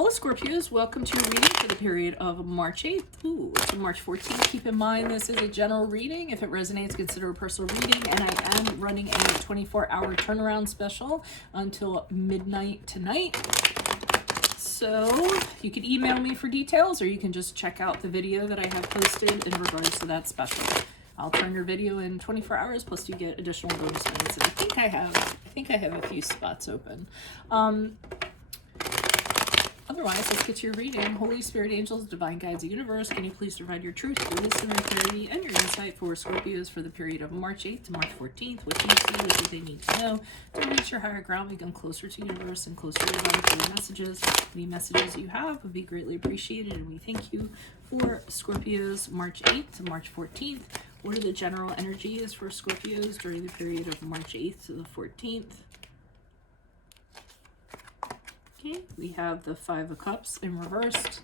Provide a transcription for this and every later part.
Hello Scorpios, welcome to your reading for the period of March 8th to March 14th. Keep in mind this is a general reading. If it resonates, consider a personal reading, and I am running a 24-hour turnaround special until midnight tonight. So you can email me for details, or you can just check out the video that I have posted in regards to that special. I'll turn your video in 24 hours, plus you get additional bonus minutes. And I think I have a few spots open. Otherwise, let's get to your reading. Holy Spirit, angels, divine guides, the universe, can you please provide your truth, your wisdom, and clarity, and your insight for Scorpios for the period of March 8th to March 14th? What do you see? What do they need to know to reach your higher ground, become closer to the universe and closer to God for your messages? Any messages you have would be greatly appreciated, and we thank you for Scorpios March 8th to March 14th. What are the general energies for Scorpios during the period of March 8th to the 14th? Okay, we have the Five of Cups in reversed.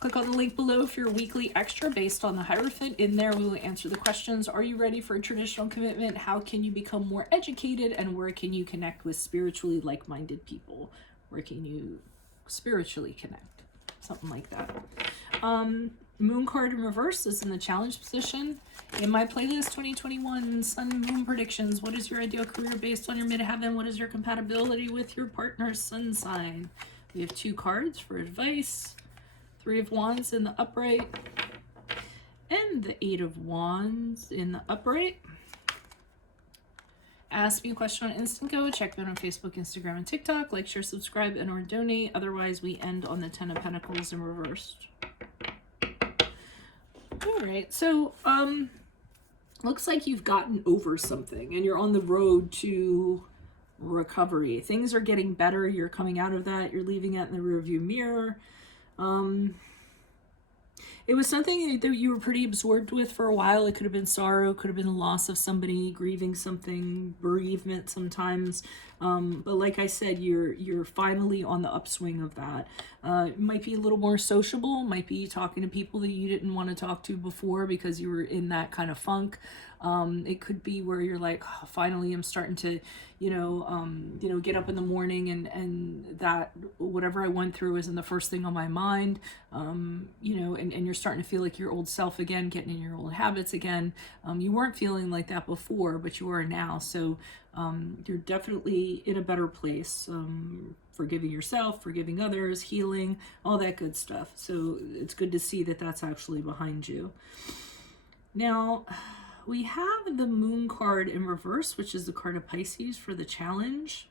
Click on the link below for your weekly extra based on the Heirophant. In there, we will answer the questions. Are you ready for a traditional commitment? How can you become more educated? And where can you connect with spiritually like-minded people? Where can you spiritually connect? Something like that. Moon card in reverse is in the challenge position. In my playlist 2021 Sun and Moon predictions, what is your ideal career based on your midheaven? What is your compatibility with your partner's sun sign? We have two cards for advice. Three of Wands in the upright. And the Eight of Wands in the upright. Ask me a question on Instant Go. Check me out on Facebook, Instagram, and TikTok. Like, share, subscribe, and or donate. Otherwise, we end on the Ten of Pentacles in reversed. All right, so looks like you've gotten over something and you're on the road to recovery. Things are getting better. You're coming out of that. You're leaving it in the rearview mirror. It was something that you were pretty absorbed with for a while. It could have been sorrow, could have been the loss of somebody, grieving something, bereavement sometimes. But like I said, you're finally on the upswing of that. It might be a little more sociable, might be talking to people that you didn't want to talk to before because you were in that kind of funk. It could be where you're like, oh, finally I'm starting to, get up in the morning and that whatever I went through isn't the first thing on my mind. And you're starting to feel like your old self again, getting in your old habits again. You weren't feeling like that before, but you are now. So you're definitely in a better place. Forgiving yourself, forgiving others, healing, all that good stuff. So it's good to see that that's actually behind you. Now, we have the Moon card in reverse, which is the card of Pisces for the challenge.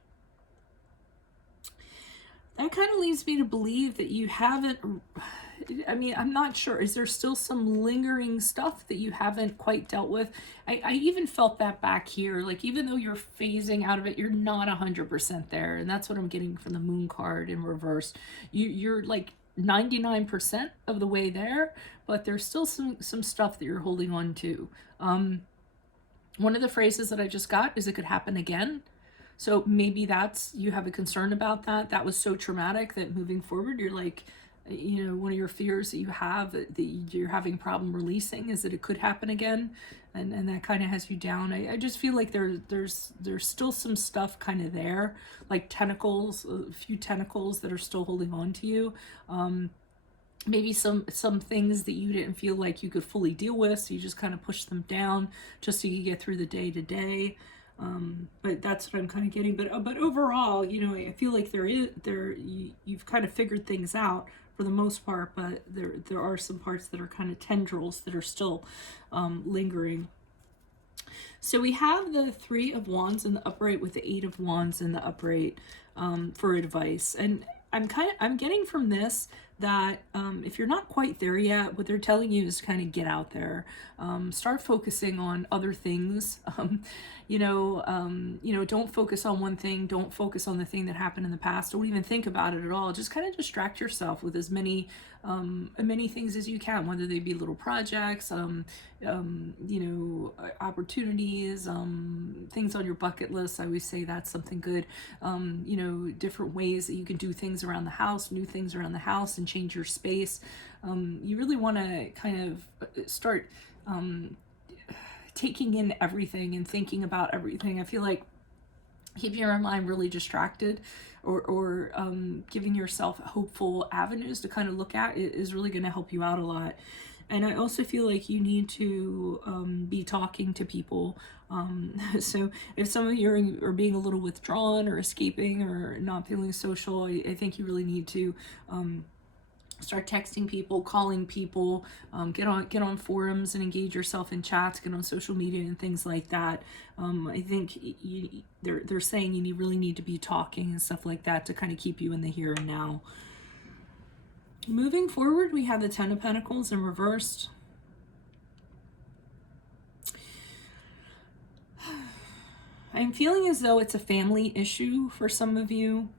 That kind of leads me to believe that you haven't, I'm not sure. Is there still some lingering stuff that you haven't quite dealt with? I even felt that back here. Like, even though you're phasing out of it, you're not 100% there. And that's what I'm getting from the Moon card in reverse. You're like 99% of the way there, but there's still some stuff that you're holding on to. One of the phrases that I just got is it could happen again. So maybe you have a concern about that. That was so traumatic that moving forward, you're like, one of your fears that you have that you're having problem releasing is that it could happen again. And that kind of has you down. I just feel like there's still some stuff kind of there, like tentacles, a few tentacles that are still holding on to you. Maybe some things that you didn't feel like you could fully deal with, so you just kind of push them down just so you get through the day to day. But that's what I'm kind of getting. But overall, I feel like you've kind of figured things out for the most part, but there are some parts that are kind of tendrils that are still lingering. So we have the Three of Wands in the upright with the Eight of Wands in the upright for advice. And I'm getting from this that if you're not quite there yet, what they're telling you is to kind of get out there, start focusing on other things. Don't focus on one thing. Don't focus on the thing that happened in the past. Don't even think about it at all. Just kind of distract yourself with as many things as you can, whether they be little projects, opportunities, things on your bucket list. I always say that's something good. Different ways that you can do things around the house, new things around the house, and change your space. You really want to kind of start taking in everything and thinking about everything. I feel like keeping your mind really distracted, or giving yourself hopeful avenues to kind of look at is really going to help you out a lot. And I also feel like you need to be talking to people. So if some of you are being a little withdrawn or escaping or not feeling social, I think you really need to start texting people, calling people, get on forums and engage yourself in chats, get on social media and things like that. I think they're saying you really need to be talking and stuff like that to kind of keep you in the here and now. Moving forward, we have the Ten of Pentacles in reversed. I'm feeling as though it's a family issue for some of you.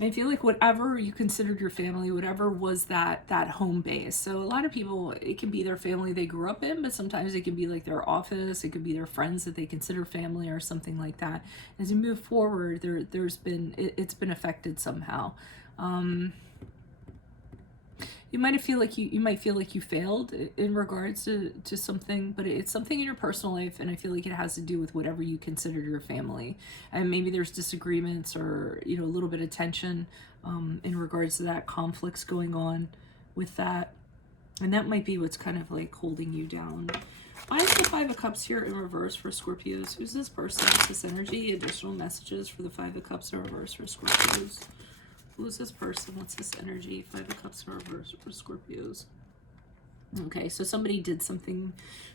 I feel like whatever you considered your family, whatever was that home base. So a lot of people, it can be their family they grew up in, but sometimes it can be like their office. It could be their friends that they consider family or something like that. As you move forward, it's been affected somehow. You might feel like you failed in regards to something, but it's something in your personal life, and I feel like it has to do with whatever you consider your family. And maybe there's disagreements or a little bit of tension in regards to that, conflicts going on with that, and that might be what's kind of like holding you down. Why is the Five of Cups here in reverse for Scorpios? Who's this person? What's this energy? Additional messages for the Five of Cups in reverse for Scorpios. Who's this person? What's this energy? Five of Cups in reverse for Scorpios. Okay, so somebody did something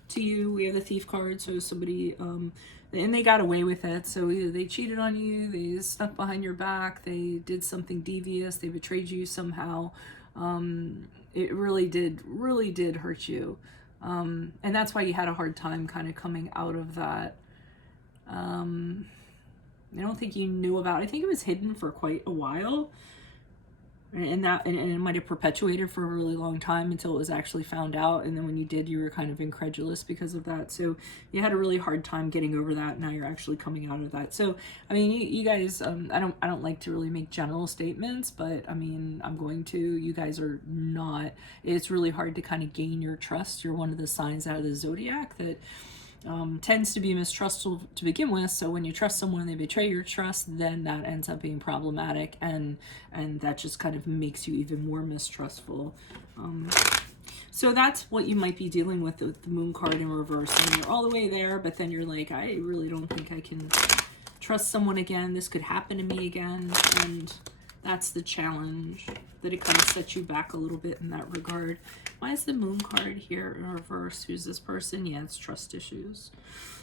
to you. We have the Thief card, so somebody, and they got away with it. So either they cheated on you, they snuck behind your back, they did something devious, they betrayed you somehow. It really did hurt you. And that's why you had a hard time kind of coming out of that. I don't think you knew about it. I think it was hidden for quite a while. And it might have perpetuated for a really long time until it was actually found out. And then when you did, you were kind of incredulous because of that. So you had a really hard time getting over that. Now you're actually coming out of that. So, I mean, you guys, I don't like to really make general statements, but I mean, I'm going to. You guys are not, it's really hard to kind of gain your trust. You're one of the signs out of the zodiac that tends to be mistrustful to begin with. So when you trust someone and they betray your trust, then that ends up being problematic, and that just kind of makes you even more mistrustful. So that's what you might be dealing with the Moon card in reverse. And you're all the way there, but then you're like, I really don't think I can trust someone again. This could happen to me again. And that's the challenge, that it kind of sets you back a little bit in that regard. Why is the Moon card here in reverse? Who's this person? Yeah, it's trust issues.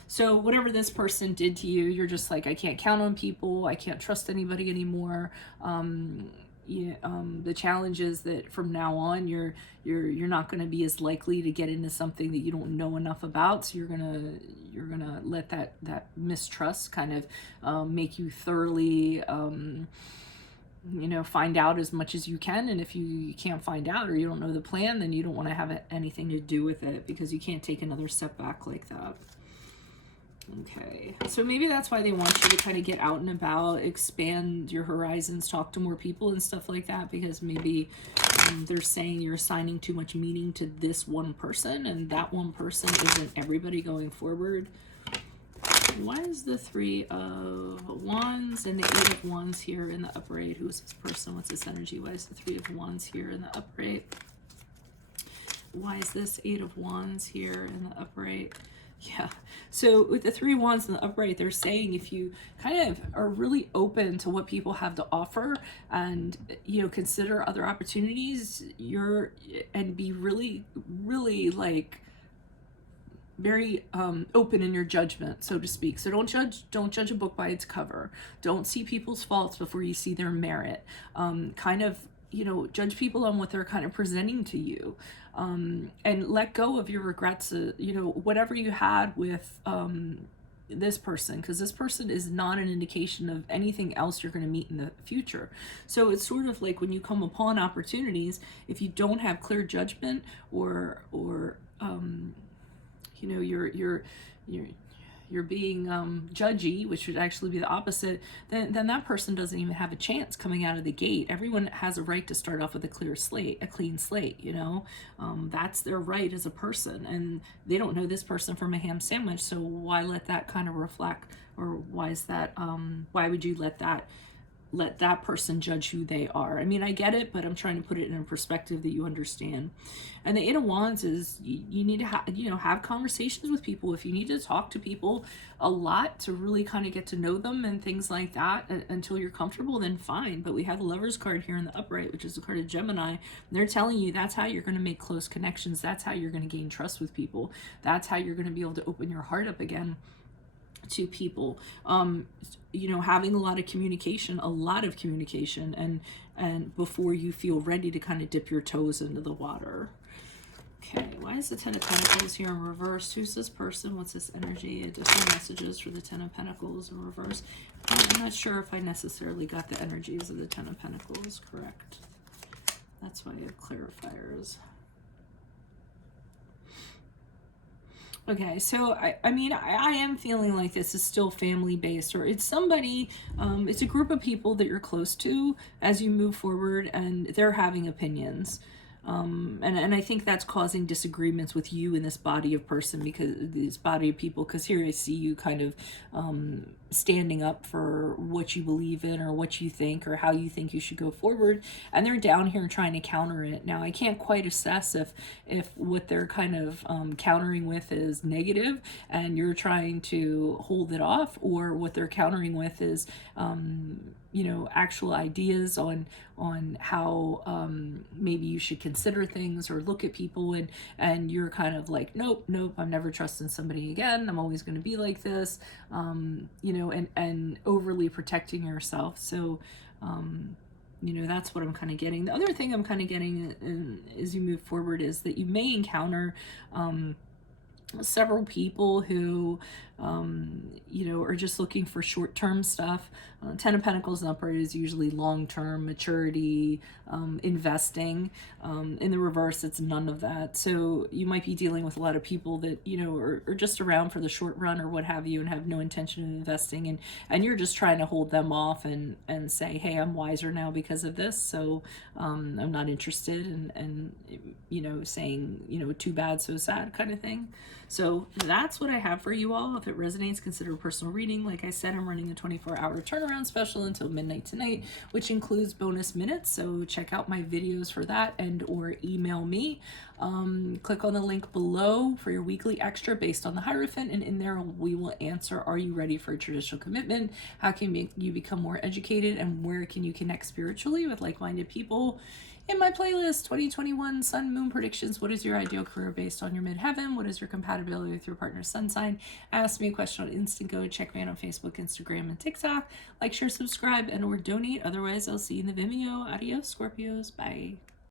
So whatever this person did to you, you're just like, I can't count on people. I can't trust anybody anymore. The challenge is that from now on, you're not going to be as likely to get into something that you don't know enough about. So you're gonna let that mistrust kind of make you thoroughly find out as much as you can. And if you can't find out, or you don't know the plan, then you don't want to have anything to do with it, because you can't take another step back like that. Okay, so maybe that's why they want you to kind of get out and about, expand your horizons, talk to more people and stuff like that, because maybe they're saying you're assigning too much meaning to this one person, and that one person isn't everybody going forward. Why is the Three of Wands and the Eight of Wands here in the upright? Who is this person? What's this energy? Why is the Three of Wands here in the upright? Why is this Eight of Wands here in the upright? Yeah, so with the Three of Wands in the upright, they're saying if you kind of are really open to what people have to offer, and consider other opportunities, and be really like very open in your judgment, so to speak. So don't judge a book by its cover. Don't see people's faults before you see their merit. Judge people on what they're kind of presenting to you, and let go of your regrets, whatever you had with this person, because this person is not an indication of anything else you're going to meet in the future. So it's sort of like when you come upon opportunities, if you don't have clear you're being judgy, which would actually be the opposite, then that person doesn't even have a chance coming out of the gate. Everyone has a right to start off with a clean slate, you know. That's their right as a person, and they don't know this person from a ham sandwich, so why let that kind of reflect, or why is that, why would you let that person judge who they are? I mean, I get it, but I'm trying to put it in a perspective that you understand. And the Eight of Wands is you need to have conversations with people. If you need to talk to people a lot to really kind of get to know them and things like that until you're comfortable, then fine. But we have the Lovers card here in the upright, which is the card of Gemini. And they're telling you that's how you're going to make close connections. That's how you're going to gain trust with people. That's how you're going to be able to open your heart up again to people. Having a lot of communication, and before you feel ready to kind of dip your toes into the water. Okay, why is the Ten of Pentacles here in reverse? Who's this person? What's this energy? Additional messages for the Ten of Pentacles in reverse. I'm not sure if I necessarily got the energies of the Ten of Pentacles correct. That's why I have clarifiers. Okay, so I mean, I am feeling like this is still family-based, or it's somebody, it's a group of people that you're close to as you move forward, and they're having opinions. And I think that's causing disagreements with you and this body of person, because this body of people, because here I see you kind of standing up for what you believe in or what you think or how you think you should go forward, and they're down here trying to counter it. Now I can't quite assess if what they're kind of countering with is negative and you're trying to hold it off, or what they're countering with is actual ideas on how maybe you should consider things or look at people, and you're kind of like, nope, I'm never trusting somebody again, I'm always going to be like this, and overly protecting yourself. So that's what I'm kind of getting. The other thing I'm kind of getting as you move forward is that you may encounter several people who are just looking for short-term stuff. Ten of Pentacles and upright is usually long-term maturity, investing. In the reverse, it's none of that. So you might be dealing with a lot of people that are just around for the short run or what have you, and have no intention of investing, and you're just trying to hold them off and say, hey, I'm wiser now because of this, so I'm not interested, and saying too bad so sad kind of thing. So that's what I have for you all. If it resonates, consider a personal reading. Like I said, I'm running a 24-hour turnaround special until midnight tonight, which includes bonus minutes. So check out my videos for that, and or email me. Click on the link below for your weekly extra based on the Heirophant, and in there we will answer, are you ready for a traditional commitment? How can you become more educated? And where can you connect spiritually with like-minded people? In my playlist, 2021 Sun Moon Predictions. What is your ideal career based on your midheaven? What is your compatibility with your partner's sun sign? Ask me a question on Instant Go. Check me out on Facebook, Instagram, and TikTok. Like, share, subscribe, and or donate. Otherwise, I'll see you in the Vimeo. Adios, Scorpios. Bye.